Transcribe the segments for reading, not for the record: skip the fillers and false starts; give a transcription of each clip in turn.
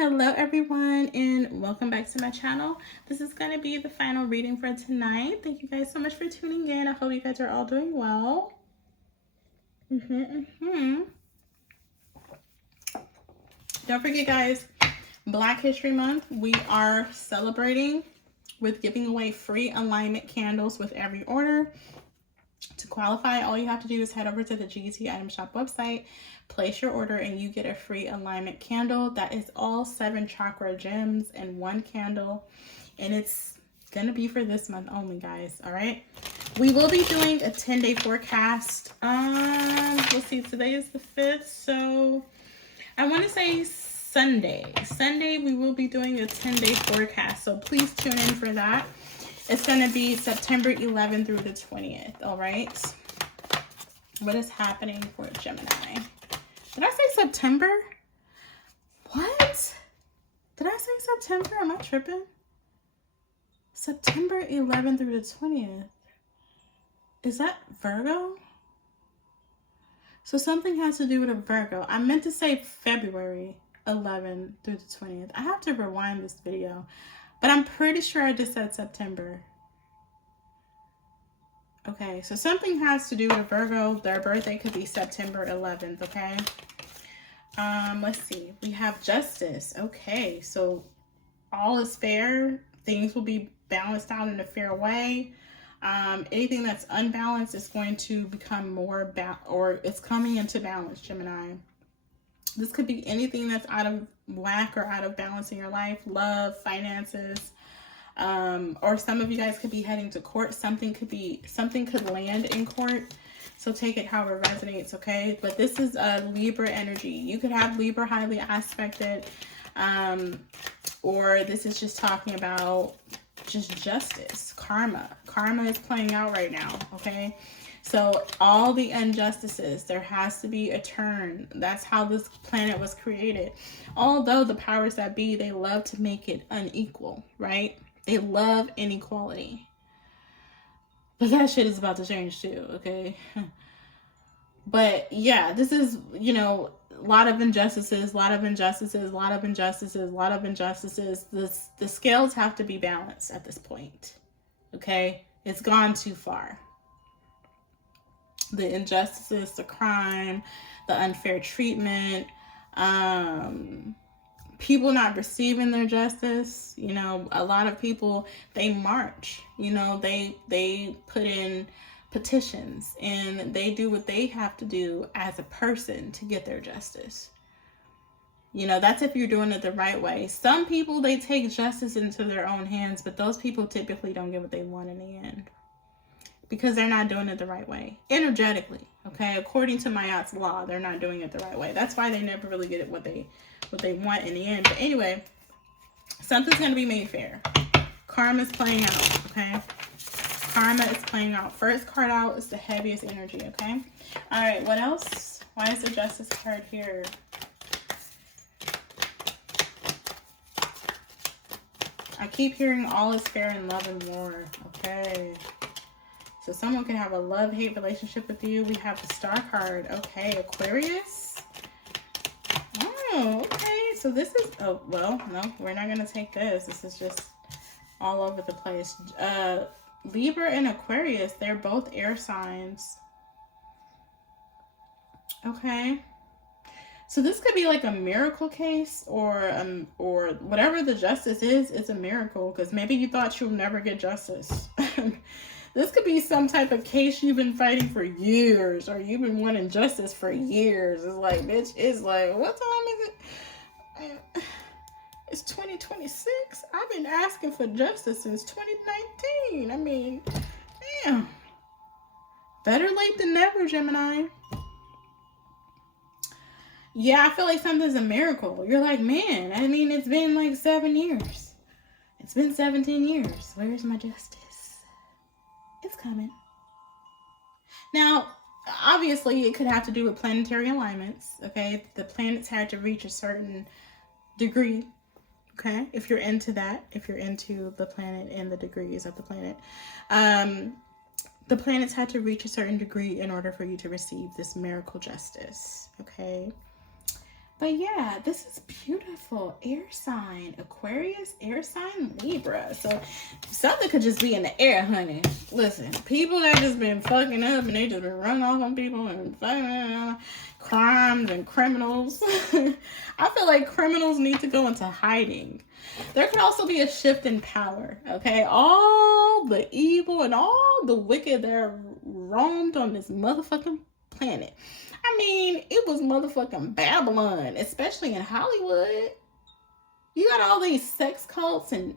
Hello everyone, and welcome back to my channel. This is going to be the final reading for tonight. Thank you guys so much for tuning in. I hope you guys are all doing well. Don't forget guys, Black History Month, we are celebrating with giving away free alignment candles with every order. To qualify, all you have to do is head over to the GT Item Shop website, place your order, and you get a free alignment candle. That is all 7 chakra gems in one candle, and it's gonna be for this month only, guys. All right, we will be doing a 10-day forecast. Let's see, today is the 5th, so I want to say Sunday we will be doing a 10-day forecast, so please tune in for that. It's going to be September 11th through the 20th, all right? What is happening for Gemini? Did I say September? What? Did I say September? Am I tripping? September 11th through the 20th. Is that Virgo? So something has to do with a Virgo. I meant to say February 11th through the 20th. I have to rewind this video. But I'm pretty sure I just said September. Okay, so something has to do with a Virgo. Their birthday could be September 11th, okay? Let's see. We have Justice. Okay, so all is fair. Things will be balanced out in a fair way. Anything that's unbalanced is going to become more or it's coming into balance, Gemini. This could be anything that's out of whack or out of balance in your life, love, finances, or some of you guys could be heading to court. Something could land in court. So take it how it resonates, okay? But this is a Libra energy. You could have Libra highly aspected, or this is just talking about just justice, karma. Karma is playing out right now, okay? So all the injustices, there has to be a turn. That's how this planet was created. Although the powers that be, they love to make it unequal, right? They love inequality. But that shit is about to change too, okay? But yeah, this is, you know, a lot of injustices, a lot of injustices, a lot of injustices, a lot of injustices. The scales have to be balanced at this point, okay? It's gone too far. The injustices, the crime, the unfair treatment, people not receiving their justice. You know, a lot of people, they march, you know, they put in petitions and they do what they have to do as a person to get their justice. You know, that's if you're doing it the right way. Some people, they take justice into their own hands, but those people typically don't get what they want in the end, because they're not doing it the right way. Energetically, okay? According to Mayat's law, they're not doing it the right way. That's why they never really get what they want in the end. But anyway, something's going to be made fair. Karma's playing out, okay? Karma is playing out. First card out is the heaviest energy, okay? All right, what else? Why is the Justice card here? I keep hearing all is fair in love and war, okay? So someone can have a love-hate relationship with you. We have the Star card. Okay, Aquarius. Oh, okay. So this is, oh, well, no, we're not going to take this. This is just all over the place. Libra and Aquarius, they're both air signs. Okay. So this could be like a miracle case, or whatever the justice is, it's a miracle, because maybe you thought you'll never get justice. This could be some type of case you've been fighting for years, or you've been wanting justice for years. It's like, bitch, it's like, what time is it? It's 2026. I've been asking for justice since 2019. I mean, damn. Better late than never, Gemini. Yeah, I feel like something's a miracle. You're like, man, I mean, it's been like 7 years. It's been 17 years. Where's my justice? It's coming. Now, obviously, it could have to do with planetary alignments, okay? The planets had to reach a certain degree, okay? If you're into that, if you're into the planet and the degrees of the planet. The planets had to reach a certain degree in order for you to receive this miracle justice, okay? But yeah, this is beautiful. Air sign, Aquarius, air sign, Libra. So something could just be in the air, honey. Listen, people that just been fucking up and they just been running off on people and crimes and criminals. I feel like criminals need to go into hiding. There could also be a shift in power, okay? All the evil and all the wicked that are roamed on this motherfucking planet. I mean, it was motherfucking Babylon, especially in Hollywood. You got all these sex cults and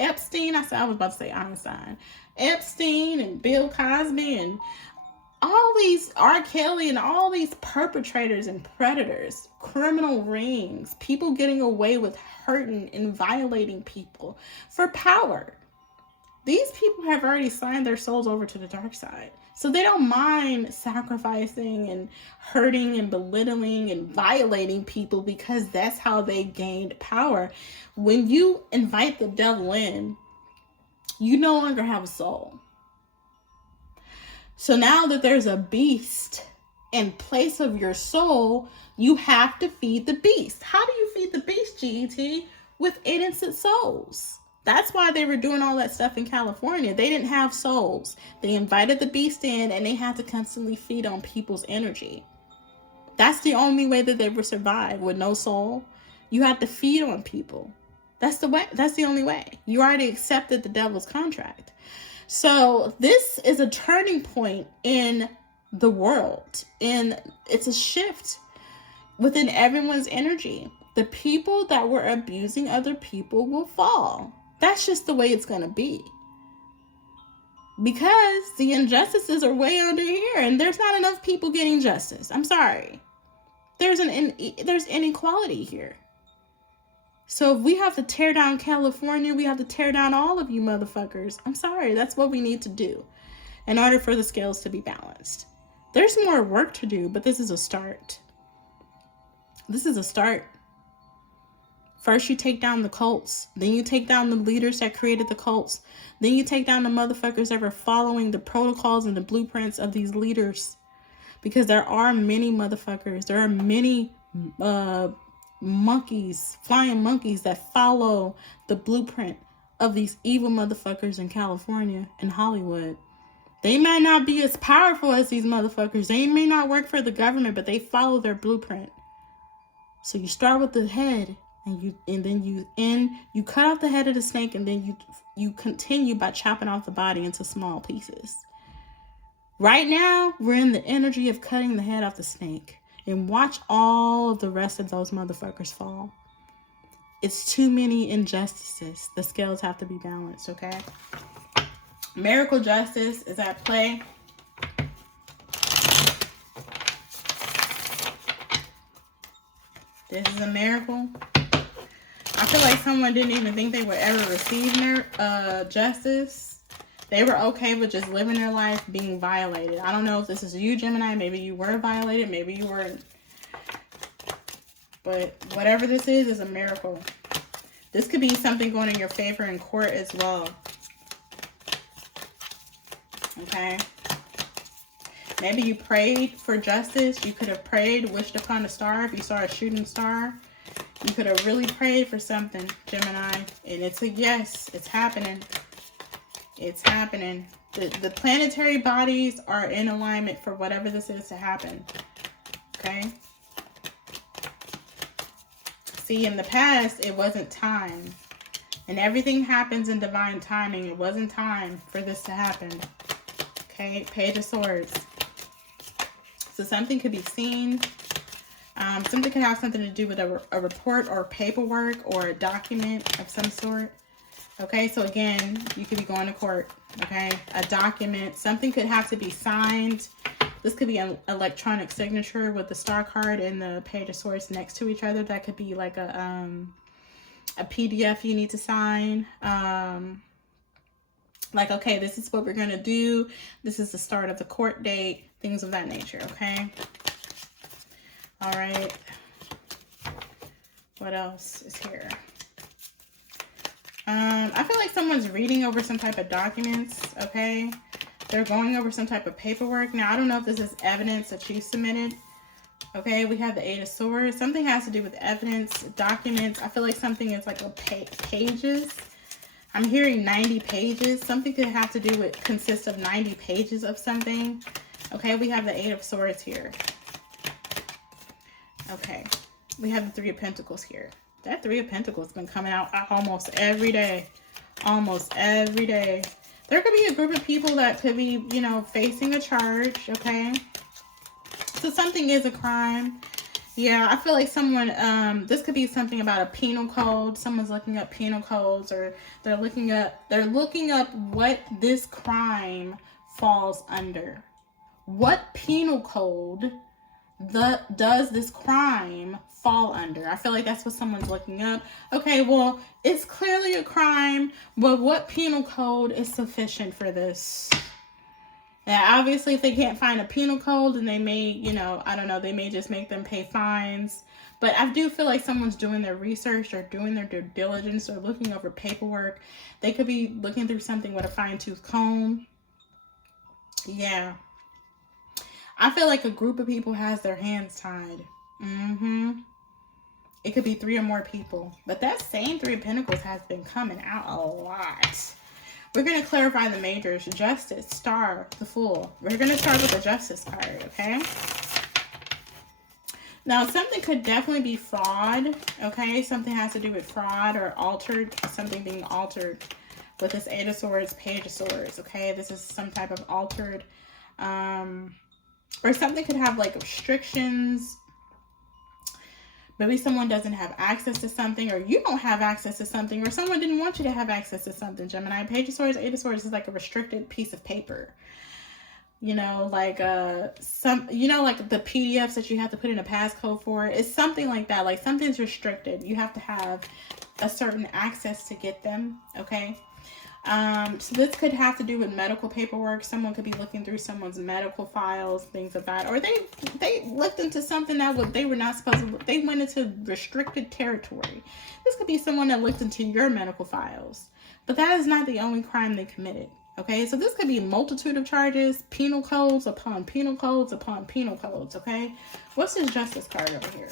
Epstein. I was about to say Einstein. Epstein and Bill Cosby and all these R. Kelly and all these perpetrators and predators, criminal rings, people getting away with hurting and violating people for power. These people have already signed their souls over to the dark side. So they don't mind sacrificing and hurting and belittling and violating people because that's how they gained power. When you invite the devil in, you no longer have a soul. So now that there's a beast in place of your soul, you have to feed the beast. How do you feed the beast, GET? With innocent souls. That's why they were doing all that stuff in California. They didn't have souls. They invited the beast in and they had to constantly feed on people's energy. That's the only way that they would survive with no soul. You have to feed on people. That's the way. That's the only way. You already accepted the devil's contract. So this is a turning point in the world. And it's a shift within everyone's energy. The people that were abusing other people will fall. That's just the way it's going to be. Because the injustices are way under here and there's not enough people getting justice. I'm sorry. There's inequality here. So if we have to tear down California, we have to tear down all of you motherfuckers. I'm sorry. That's what we need to do in order for the scales to be balanced. There's more work to do, but this is a start. This is a start. First, you take down the cults. Then you take down the leaders that created the cults. Then you take down the motherfuckers that were following the protocols and the blueprints of these leaders. Because there are many motherfuckers. There are many monkeys, flying monkeys that follow the blueprint of these evil motherfuckers in California and Hollywood. They might not be as powerful as these motherfuckers. They may not work for the government, but they follow their blueprint. So you start with the head. And then you cut off the head of the snake, and then you continue by chopping off the body into small pieces. Right now, we're in the energy of cutting the head off the snake. And watch all of the rest of those motherfuckers fall. It's too many injustices. The scales have to be balanced, okay? Miracle justice is at play. This is a miracle. I feel like someone didn't even think they would ever receive justice. They were okay with just living their life being violated. I don't know if this is you, Gemini. Maybe you were violated. Maybe you weren't. But whatever this is a miracle. This could be something going in your favor in court as well. Okay. Maybe you prayed for justice. You could have prayed, wished upon a star. If you saw a shooting star, you could have really prayed for something, Gemini. And it's a yes. It's happening. It's happening. The planetary bodies are in alignment for whatever this is to happen. Okay? See, in the past, it wasn't time. And everything happens in divine timing. It wasn't time for this to happen. Okay? Page of Swords. So something could be seen. Something could have something to do with a report or paperwork or a document of some sort. Okay, so again, you could be going to court. Okay, a document. Something could have to be signed. This could be an electronic signature with the star card and the page of swords next to each other. That could be like a PDF you need to sign. Like, okay, this is what we're going to do. This is the start of the court date. Things of that nature, okay? All right. What else is here? I feel like someone's reading over some type of documents, okay? They're going over some type of paperwork. Now, I don't know if this is evidence that you submitted, Okay, we have the Eight of Swords. Something has to do with evidence, documents. I feel like something is like a pages. I'm hearing 90 pages. Something could have to do with, consist of 90 pages of something. Okay, we have the Eight of Swords here. Okay, we have the Three of Pentacles here. That Three of Pentacles has been coming out almost every day. Almost every day. There could be a group of people that could be, you know, facing a charge, okay? So something is a crime. Yeah, I feel like someone, this could be something about a penal code. Someone's looking up penal codes, or they're looking up what this crime falls under. What penal code does this crime fall under? I feel like that's what someone's looking up. Okay, well, it's clearly a crime, but what penal code is sufficient for this? Yeah, obviously, if they can't find a penal code, then they may, you know, I don't know, they may just make them pay fines. But I do feel like someone's doing their research or doing their due diligence or looking over paperwork. They could be looking through something with a fine-tooth comb. Yeah. I feel like a group of people has their hands tied. It could be 3 or more people. But that same Three of Pentacles has been coming out a lot. We're going to clarify the majors. Justice, Star, the Fool. We're going to start with the Justice card, okay? Now, something could definitely be fraud, okay? Something has to do with fraud or altered, something being altered with this Eight of Swords, Page of Swords, okay? This is some type of altered, or something could have like restrictions. Maybe someone doesn't have access to something, or you don't have access to something, or someone didn't want you to have access to something. Gemini, Page of Swords, Eight of Swords is like a restricted piece of paper. You know, like like the PDFs that you have to put in a passcode for. It's something like that. Like something's restricted. You have to have a certain access to get them. Okay. So this could have to do with medical paperwork. Someone could be looking through someone's medical files, things of that, or they looked into something that they were not supposed to. They went into restricted territory. This could be someone that looked into your medical files, but that is not the only crime they committed. Okay, so this could be a multitude of charges, penal codes upon penal codes upon penal codes. Okay, what's this Justice card over here?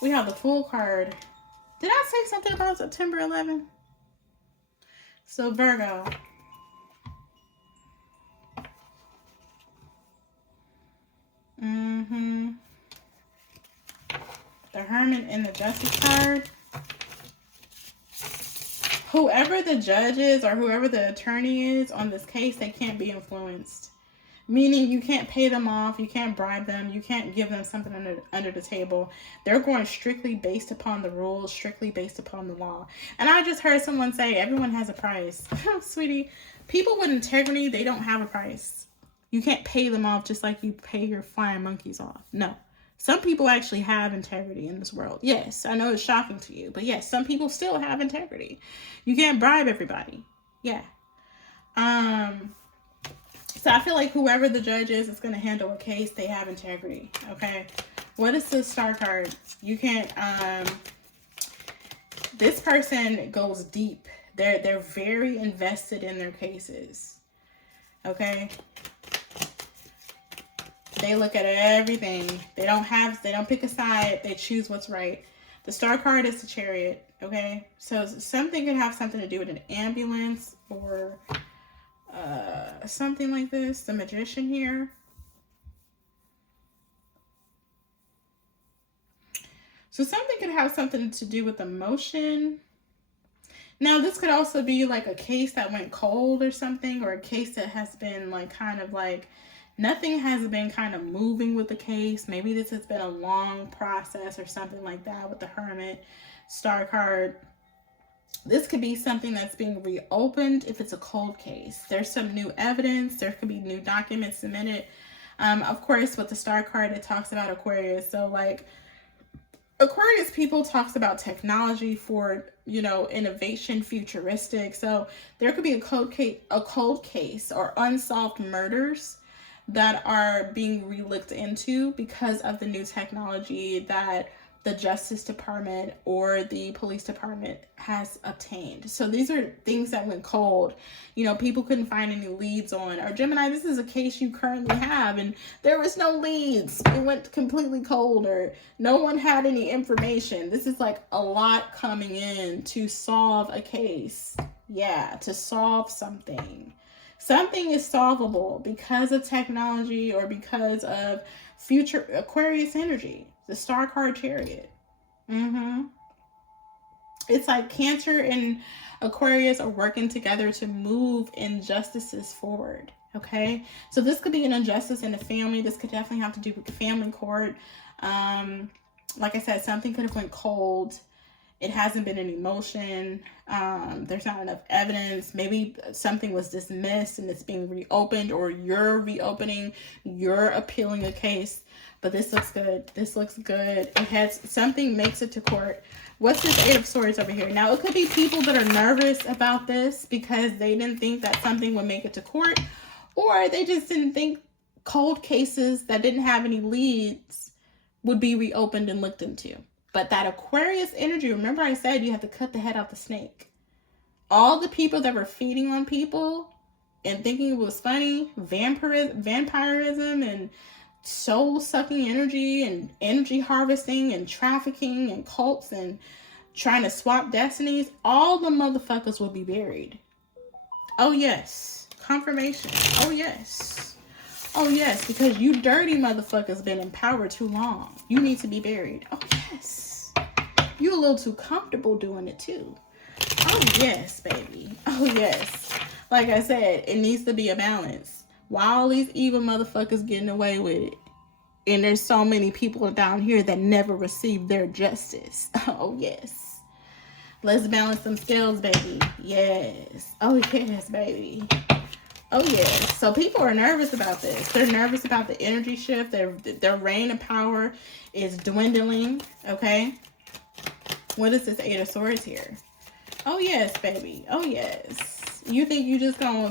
We have the Fool card. Did I say something about September 11th? So Virgo. The Hermit and the Justice card. Whoever the judge is or whoever the attorney is on this case, they can't be influenced. Meaning you can't pay them off, you can't bribe them, you can't give them something under the table. They're going strictly based upon the rules, strictly based upon the law. And I just heard someone say, everyone has a price. Sweetie, people with integrity, they don't have a price. You can't pay them off just like you pay your flying monkeys off. No. Some people actually have integrity in this world. Yes, I know it's shocking to you, but yes, some people still have integrity. You can't bribe everybody. Yeah. So I feel like whoever the judge is going to handle a case, they have integrity. Okay. What is the Star card? You can't, this person goes deep. They're very invested in their cases. Okay. They look at everything. They don't pick a side. They choose what's right. The Star card is the Chariot. Okay. So something could have something to do with an ambulance or something like this. The Magician here. So something could have something to do with emotion. Now this could also be like a case that went cold or something, or a case that has been like kind of like nothing has been kind of moving with the case. Maybe this has been a long process or something like that with the Hermit Star card. This could be something that's being reopened if it's a cold case. There's some new evidence. There could be new documents submitted. Of course, with the Star card, it talks about Aquarius. So like Aquarius people talks about technology for, you know, innovation, futuristic. So there could be a cold case or unsolved murders that are being re-looked into because of the new technology that the Justice Department or the police department has obtained. So these are things that went cold. You know, people couldn't find any leads on. Or Gemini, this is a case you currently have and there was no leads. It went completely cold, or no one had any information. This is like a lot coming in to solve a case. Yeah, to solve something. Something is solvable because of technology or because of future Aquarius energy. The Star card Chariot. It's like Cancer and Aquarius are working together to move injustices forward. Okay, so this could be an injustice in the family. This could definitely have to do with the family court. Like I said, something could have went cold. It hasn't been an emotion. There's not enough evidence. Maybe something was dismissed and it's being reopened, or you're reopening, you're appealing a case. But this looks good. This looks good. It has something makes it to court. What's this Eight of Swords over here? Now, it could be people that are nervous about this because they didn't think that something would make it to court, or they just didn't think cold cases that didn't have any leads would be reopened and looked into. But that Aquarius energy, remember I said you have to cut the head off the snake. All the people that were feeding on people and thinking it was funny, vampirism and soul-sucking energy and energy harvesting and trafficking and cults and trying to swap destinies, all the motherfuckers will be buried. Oh, yes. Confirmation. Oh, yes. Oh, yes, because you dirty motherfuckers been in power too long. You need to be buried. Oh, yes. You a little too comfortable doing it, too. Oh, yes, baby. Oh, yes. Like I said, it needs to be a balance. Why all these evil motherfuckers getting away with it? And there's so many people down here that never received their justice. Oh, yes. Let's balance some scales, baby. Yes. Oh, yes, baby. Oh, yes. So people are nervous about this. They're nervous about the energy shift. Their reign of power is dwindling. Okay. What is this Eight of Swords here? Oh, yes, baby. Oh, yes. You think you just gonna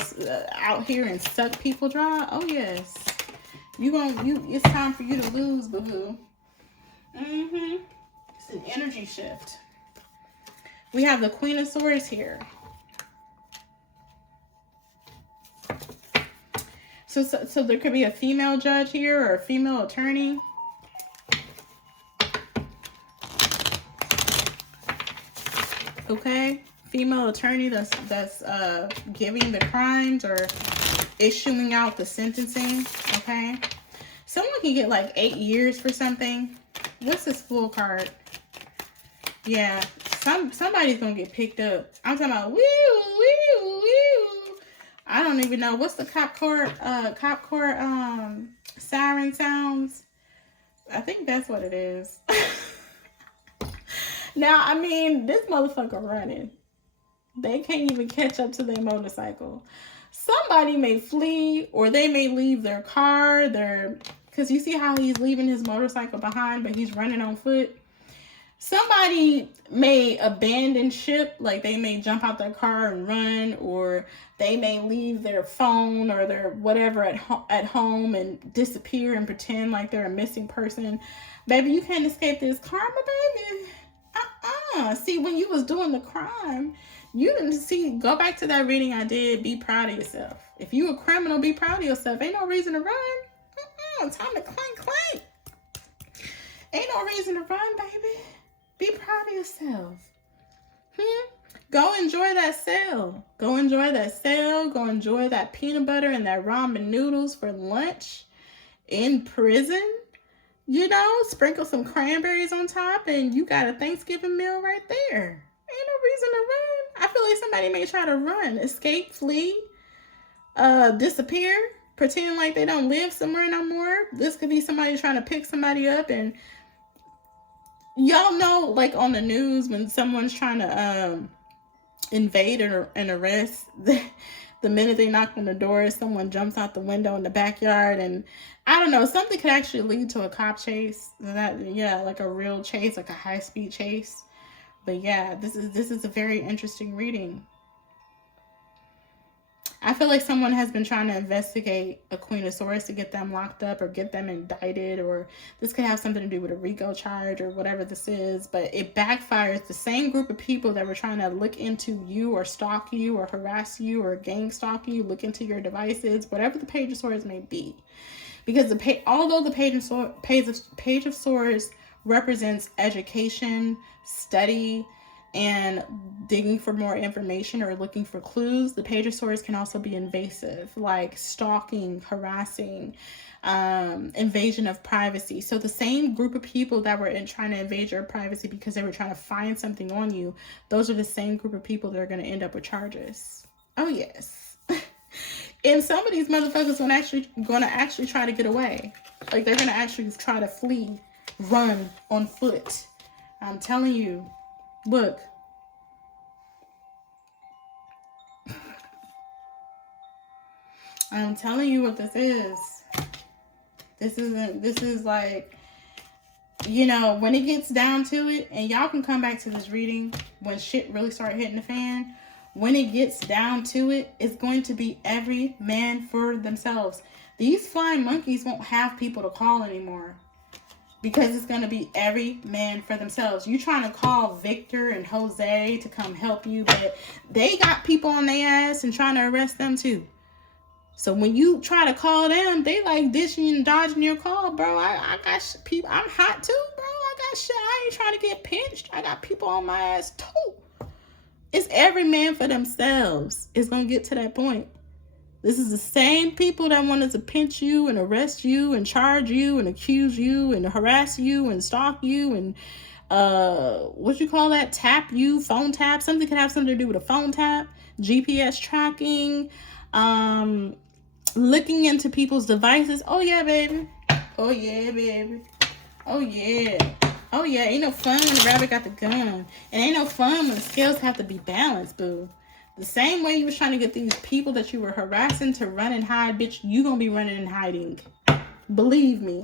out here and suck people dry? Oh, yes. It's time for you to lose, boo-boo. It's an energy shift. We have the Queen of Swords here. So there could be a female judge here or a female attorney. Okay, female attorney that's giving the crimes or issuing out the sentencing. Okay, someone can get like 8 years for something. What's this Fool card? Yeah, somebody's gonna get picked up. I'm talking about I don't even know what's the cop court siren sounds. I think that's what it is. Now, I mean, this motherfucker running. They can't even catch up to their motorcycle. Somebody may flee, or they may leave their car. Because you see how he's leaving his motorcycle behind, but he's running on foot. Somebody may abandon ship, like they may jump out their car and run, or they may leave their phone or their whatever at home and disappear and pretend like they're a missing person. Baby, you can't escape this karma, baby. See, when you was doing the crime, you didn't see. Go back to that reading I did. Be proud of yourself. If you a criminal, be proud of yourself. Ain't no reason to run. Time to clank. Ain't no reason to run, baby. Be proud of yourself. Go enjoy that sale. Go enjoy that sale. Go enjoy that peanut butter and that ramen noodles for lunch in prison. You know, sprinkle some cranberries on top and you got a Thanksgiving meal right there. Ain't no reason to run. I feel like somebody may try to run, escape, flee, disappear, pretend like they don't live somewhere no more. This could be somebody trying to pick somebody up. And y'all know, like on the news, when someone's trying to invade or an arrest, the minute they knock on the door, someone jumps out the window in the backyard, and I don't know, something could actually lead to a cop chase. Like a real chase, like a high-speed chase. But yeah, this is a very interesting reading. I feel like someone has been trying to investigate a Queen of Swords to get them locked up or get them indicted, or this could have something to do with a RICO charge or whatever this is, but it backfires. The same group of people that were trying to look into you or stalk you or harass you or gang stalk you, look into your devices, whatever the Page of Swords may be. Because although the Page of Swords represents education, study, and digging for more information or looking for clues, the Page of Swords can also be invasive, like stalking, harassing, invasion of privacy. So the same group of people that were trying to invade your privacy because they were trying to find something on you, those are the same group of people that are going to end up with charges. Oh yes. And some of these motherfuckers going to actually try to get away. Like, they're going to actually try to flee, run on foot. I'm telling you. Look. I'm telling you what this is. This is like, you know, when it gets down to it, and y'all can come back to this reading when shit really start hitting the fan. When it gets down to it, it's going to be every man for themselves. These flying monkeys won't have people to call anymore. Because it's going to be every man for themselves. You trying to call Victor and Jose to come help you, but they got people on their ass and trying to arrest them too. So when you try to call them, they like dishing and dodging your call, bro. I got people. I'm hot too, bro. I got shit. I ain't trying to get pinched. I got people on my ass too. It's every man for themselves. It's going to get to that point. This is the same people that wanted to pinch you and arrest you and charge you and accuse you and harass you and stalk you and what you call that? Tap you, phone tap. Something could have something to do with a phone tap, GPS tracking, looking into people's devices. Oh yeah, baby. Oh yeah, baby. Oh yeah. Oh yeah, ain't no fun when the rabbit got the gun. And ain't no fun when the scales have to be balanced, boo. The same way you was trying to get these people that you were harassing to run and hide, bitch, you gonna be running and hiding. Believe me.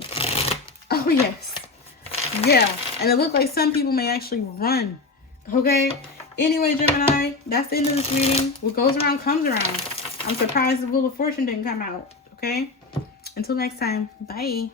Oh yes. Yeah. And it looked like some people may actually run. Okay? Anyway, Gemini, that's the end of this reading. What goes around comes around. I'm surprised the Wheel of Fortune didn't come out. Okay? Until next time. Bye.